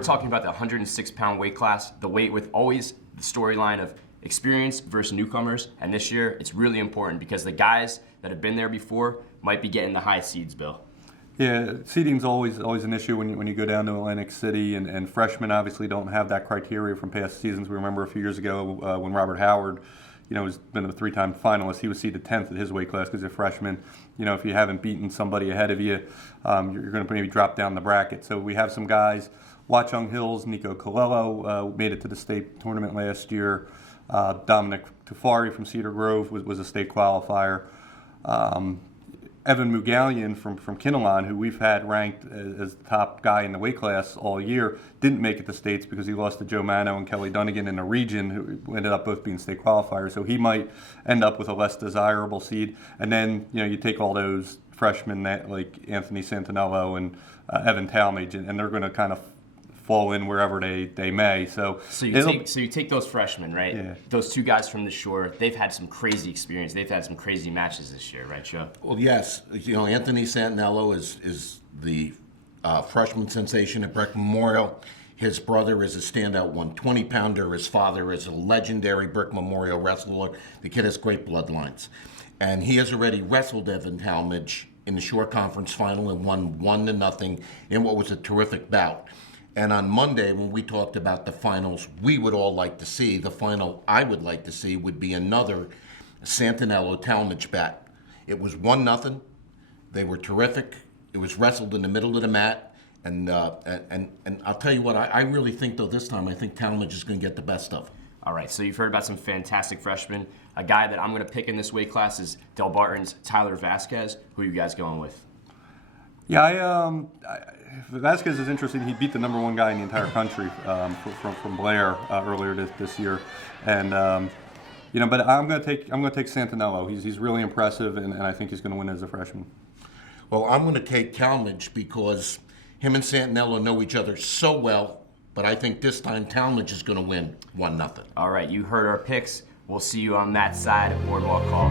we're talking about the 106-pound weight class, the weight with always the storyline of experience versus newcomers. And this year, it's really important because the guys that have been there before might be getting the high seeds, Bill. Yeah, seeding's always an issue when you go down to Atlantic City, and freshmen obviously don't have that criteria from past seasons. We remember a few years ago when Robert Howard, has been a 3-time finalist. He was seeded 10th at his weight class because a freshman. If you haven't beaten somebody ahead of you, you're going to maybe drop down the bracket. So we have some guys. Watchung Hills, Nico Calello made it to the state tournament last year. Dominic Tufari from Cedar Grove was a state qualifier. Evan Mougalian from Kinnelon, who we've had ranked as the top guy in the weight class all year, didn't make it to states because he lost to Joe Mano and Kelly Dunnigan in the region, who ended up both being state qualifiers. So he might end up with a less desirable seed. And then you take all those freshmen like Anthony Santaniello and Evan Tallmadge, and they're going to kind of fall in wherever they may. So you take those freshmen, right? Yeah. Those two guys from the shore, they've had some crazy experience. They've had some crazy matches this year, right, Joe? Well, yes. Anthony Santaniello is the freshman sensation at Brick Memorial. His brother is a standout 120-pounder. His father is a legendary Brick Memorial wrestler. The kid has great bloodlines. And he has already wrestled Evan Tallmadge in the shore conference final and won 1-0 in what was a terrific bout. And on Monday, when we talked about the finals we would all like to see, the final I would like to see would be another Santaniello-Tallmadge bout. It was 1-0. They were terrific. It was wrestled in the middle of the mat. And I'll tell you what, I really think, though, this time, I think Tallmadge is going to get the best of them. All right, so you've heard about some fantastic freshmen. A guy that I'm going to pick in this weight class is Delbarton's Tyler Vazquez. Who are you guys going with? Yeah, Vazquez is interesting. He beat the #1 guy in the entire country from Blair earlier this year, and but I'm going to take Santaniello. He's really impressive, and I think he's going to win as a freshman. Well, I'm going to take Tallmadge because him and Santaniello know each other so well, but I think this time Tallmadge is going to win 1-0. All right, you heard our picks. We'll see you on that side of Boardwalk Call.